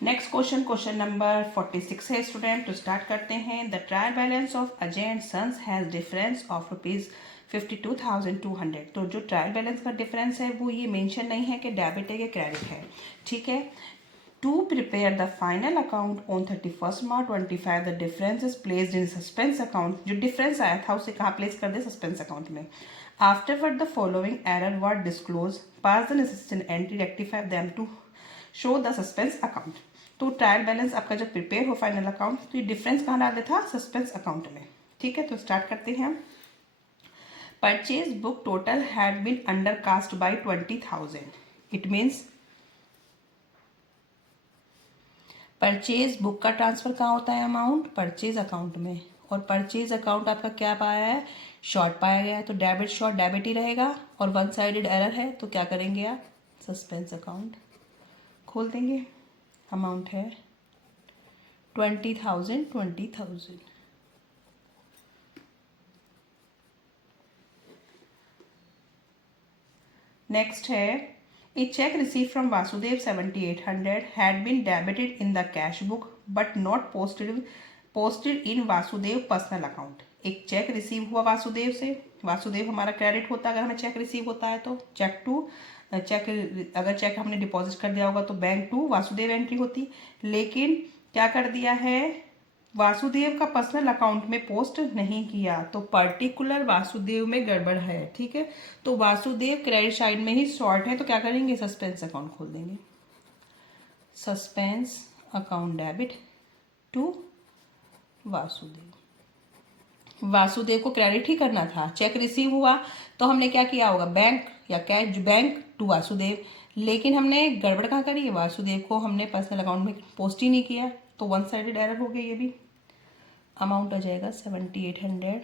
Next question number 46 है student. तो start करते हैं। The trial balance of Ajay and sons has difference of ₹52,200। तो जो ट्रायल बैलेंस का डिफरेंस है वो ये मेंशन नहीं है कि डेबिट है या क्रेडिट है, ठीक है। To prepare the final account on 31 March 25 the difference is placed in suspense account. जो डिफरेंस आया था उसे कहाँ प्लेस कर दे? सस्पेंस अकाउंट में। Afterward the following error were disclose, pass the necessary entry, rectify them to show the suspense account. तो trial balance आपका जब प्रिपेयर हो फाइनल अकाउंट तो ये डिफरेंस कहाँ डाल देता? सस्पेंस अकाउंट में, ठीक है। तो स्टार्ट करते हैं हम। Purchase book total had been under cast by 20,000। It means purchase book का ट्रांसफर कहाँ होता है? अमाउंट परचेज अकाउंट में। और परचेज अकाउंट आपका क्या पाया है? शॉर्ट पाया गया है। तो डेबिट शॉर्ट डेबिट ही रहेगा। और वन साइडेड एरर है तो क्या करेंगे आप? सस्पेंस अकाउंट खोल देंगे। अमाउंट है 20,000। नेक्स्ट है a cheque receive from Vasudev 7,800 had been debited in the cash book but not posted in Vasudev personal account. एक चेक रिसीव हुआ वासुदेव से। वासुदेव हमारा क्रेडिट होता है अगर हमें चेक रिसीव होता है तो। अगर चेक हमने डिपॉजिट कर दिया होगा तो बैंक टू वासुदेव एंट्री होती। लेकिन क्या कर दिया है? वासुदेव का पर्सनल अकाउंट में पोस्ट नहीं किया, तो पर्टिकुलर वासुदेव में गड़बड़ है, ठीक है। तो वासुदेव क्रेडिट साइड में ही शॉर्ट है तो क्या करेंगे? सस्पेंस अकाउंट खोल देंगे। Suspense account debit to Vasudev. Vasudev को क्रेडिट ही करना था। चेक रिसीव हुआ तो हमने क्या किया होगा? बैंक या कैश, बैंक टू वासुदेव। लेकिन हमने गड़बड़ कहाँ करी है? वासुदेव को हमने पर्सनल अकाउंट में पोस्ट ही नहीं किया, तो वन साइडेड एरर हो गई ये भी। अमाउंट आ जाएगा 7,800।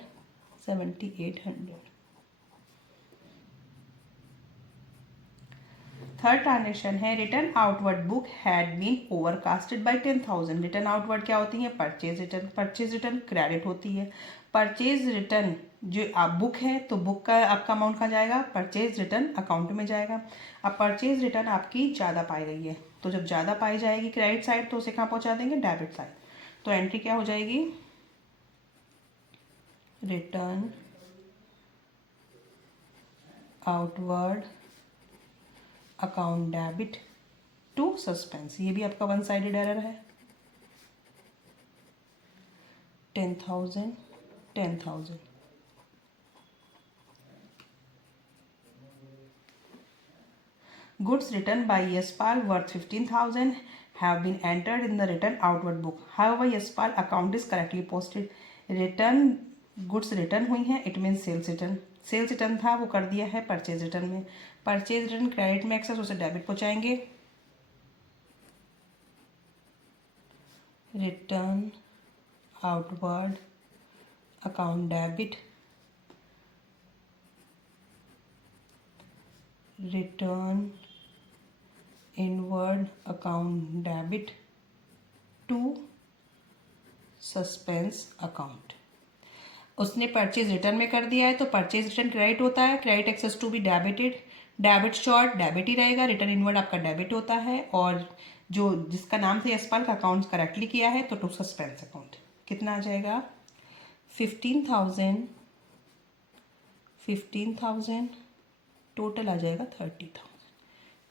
थर्ड ट्रांजेक्शन है return outward book had been overcasted by 10,000। Return outward क्या होती है? Purchase return. Purchase return credit होती है। परचेज रिटर्न जो आप बुक है तो बुक का आपका अमाउंट कहाँ जाएगा? परचेज रिटर्न अकाउंट में जाएगा। अब परचेज रिटर्न आपकी ज़्यादा पाई गई है तो जब ज़्यादा पाई जाएगी क्रेडिट साइड तो उसे कहाँ पहुँचा देंगे? Debit side. तो एंट्री क्या हो जाएगी? Return outward account debit to suspense. ये भी आपका वन साइडेड एरर है। 10,000। Goods returned by Yashpal worth 15,000 have been entered in the return outward book. However, Yashpal account is correctly posted. Return goods return हुई हैं, it mean sales return. Sales return था वो कर दिया है purchase return में। Purchase return credit में excess, उसे डेबिट पहुंचाएंगे। Return outward account debit return inward account debit to suspense account. उसने परचेज रिटर्न में कर दिया है तो परचेज रिटर्न क्रेडिट होता है। Credit excess to be debited. Debit short debit ही रहेगा। रिटर्न इनवर्ड आपका डेबिट होता है। और जो जिसका नाम था यशपाल का अकाउंट करेक्टली किया है तो टू सस्पेंस अकाउंट। कितना आ जाएगा? 15,000 टोटल आ जाएगा 30,000,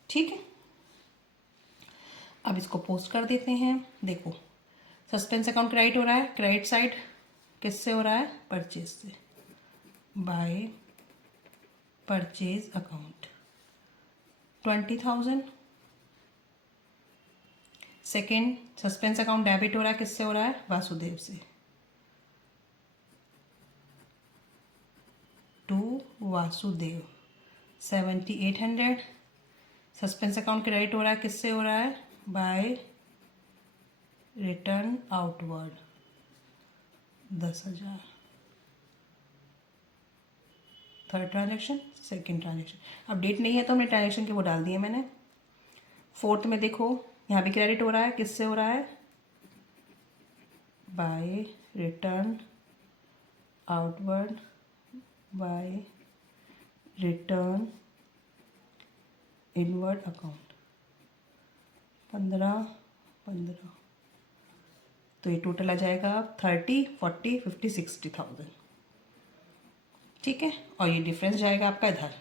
ठीक है। अब इसको पोस्ट कर देते हैं। देखो सस्पेंस अकाउंट क्रेडिट हो रहा है। क्रेडिट साइड किससे हो रहा है? परचेज से। By purchase account 20,000। Second suspense account debit हो रहा है, किससे हो रहा है? वासुदेव से। To Vasudev 7,800। Suspense account credit हो रहा है, किससे हो रहा है? By return outward 10,000। Third transaction. Second transaction अब डेट नहीं है तो हमने ट्रांजेक्शन के वो डाल दिए मैंने। फोर्थ में देखो यहाँ भी क्रेडिट हो रहा है, किससे हो रहा है? By return outward by return inward account 15 15, तो ये टोटल आ जाएगा 30, 40, 50, 60,000। ठीक है, और ये डिफरेंस जाएगा आपका इधर।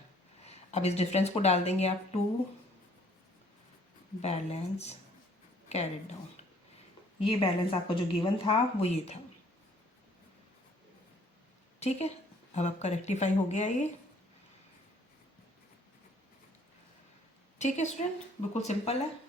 अब इस डिफरेंस को डाल देंगे आप टू बैलेंस कैरिड डाउन। ये बैलेंस आपका जो गिवन था वो ये था। ठीक है, अब आपका रेक्टिफाई हो गया ये। ठीक है स्टूडेंट, बिल्कुल सिंपल है।